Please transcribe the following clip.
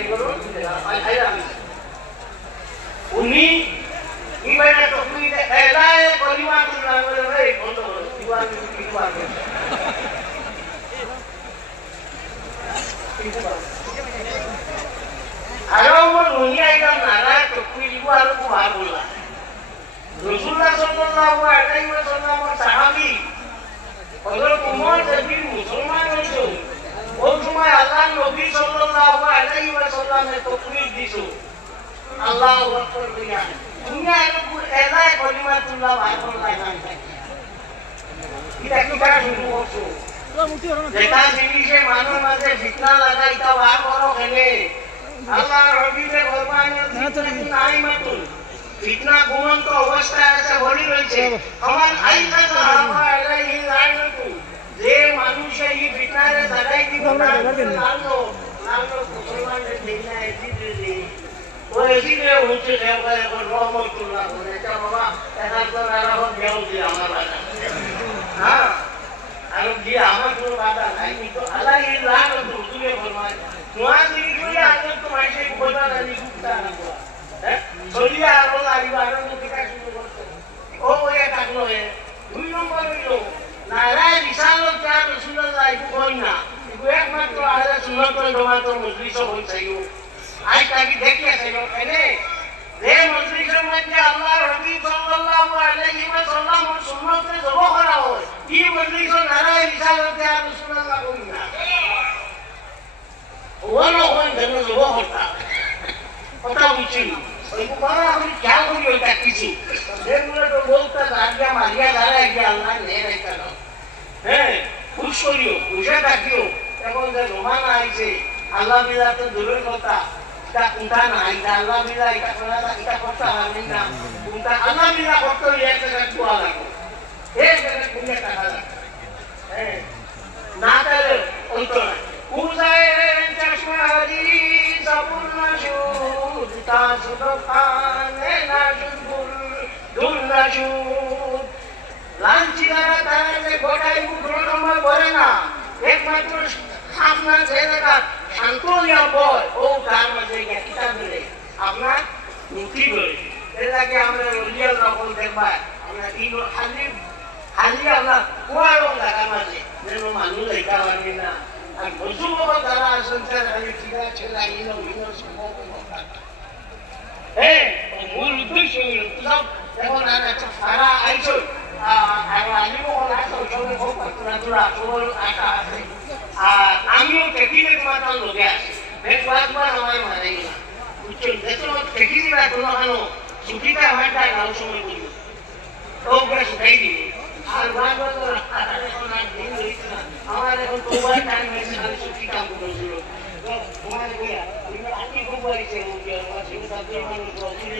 sign করুন উনি কি বাইরে তো তুমি এলায় কলিমা তুলনা করে এই বন্ধ করো দিওয়ার দিওয়ার আরো মন দুনিয়া এটা নারা তো তুমি দিওয়ার কো আর বললা রাসূলুল্লাহ সাল্লাল্লাহু আলাইহি ওয়াসাল্লাম সাহাবী হযরত উমর যখন মুসলমান হইতো ওই সময় আল্লাহ নবী সাল্লাল্লাহু আলাইহি ওয়াসাল্লামে তাকবীর দিছো আল্লাহু আকবার দিয়া দুনিয়া এলায় কলিমাতুল্লাহ বার করলা না এটা কি কাজ শুরু করছো যেটা জিনিসে মানুষ মাঝে ফিতনা লাগাইতা বার করো কেনে আল্লাহ রবিতে ফরমানের নাই মাতুল ফিতনা ঘুমন্ত অবস্থায় আছে বলি রয়েছে আমার আইসা সাহাবা আলাইহি লাইনাতু যে মানুষ এই ফিতনারে লাগাই দিব না লালো মুসলমানদের দিনা এদিকে ওই দিনে হচ্ছে দেওয়া এখন রহমতুল্লাহ বলে এটা বাবা এটা তো রাহত দেও দি আমার বাবা হ্যাঁ আর কি আমার কোনো বাধা নাই কিন্তু আলাইহি লাইনাতু তুলে ফরমায় তোমার দিকে কই আগে তো মাইসে বলা না গুপ্তা না চলিয়া আরো লাগিব আরো মুখিকা শুরু করতো ও ওয়ে থাকলো হে 2 নম্বর হইল নারায় রিসালত যা রাসূলুল্লাহ কই না এগো একমাত্র আহলে সুন্নাত ওয়াল জামাতের মজলিস হইছাইও আই তাকি দেখিয়া চাইলো এনে যে মজলিসের মধ্যে আল্লাহর হাবিব সাল্লাল্লাহু আলাইহি ওয়াসাল্লাম সুন্নতে জব করা হয় কি মজলিস নারায় রিসালত যা রাসূলুল্লাহ কই না ওনো কোন দেন জব করতা কথা বুঝছি ওই বাবা আমি क्या করি ওটা কিছু এগুলো তো বলতে লাগিয়া মারিয়া দাঁড়ায় গিয়ে আল্লাহ নেই রাখা না হ্যাঁ খুশ করিও খুশে থাকিও এখন যে রোমান আইছে আল্লাহ বিলা তো দূরের কথা এটা কোনটা না এটা আল্লাহ বিলা এটা করা এটা করতে হবে না কোনটা আল্লাহ বিলা করতে এক জায়গায় দোয়া লাগবে এক জায়গায় পুণ্য টাকা লাগবে হ্যাঁ না তাহলে ওই তো না কুজায় চশমা হাজি সাবুল নাশুদ তাসুদকানে নাশুদুল দুল নাশুদ লাঞ্চিলারা তারাতে গোটাই মুদ্র নম্বর বলে না একমাত্র আপনার ছেলেটা শান্তনিয়া বয় ও তার মধ্যে কিতাব বলে আপনার মুক্তি বলে এর আগে আমরা রোজিয়াল রকম দেখবা আমরা তিন খালি খালি আমরা কুয়ারও লাগা মাঝে যেন মানুষ দেখা পারবে না আর বসুবহ যারা সংসার খালি ঠিক আছে লাগিল বিভিন্ন সম্ভব হ্যাঁ মূল উদ্দেশ্য হইল সব এখন আর একটা সারা আইসো আর আলিমহল আসো সবাই খুব তোরা সবল আশা আছে আর আমিও টেকিলে তোমার লোকে আসি বেশ কয়েকবার আমার মারাই না বুঝছেন দেখুন টেকিলিরা কোনো কেন ছুটিটা আমারটা নাও সময় করল তো ওগুলো শুকাই দিবে আর আমার এখন তোমার টাইম হয়েছে আমি ছুটি কাম করেছিল তোমার বইয়া আপনি খুব বাড়িছে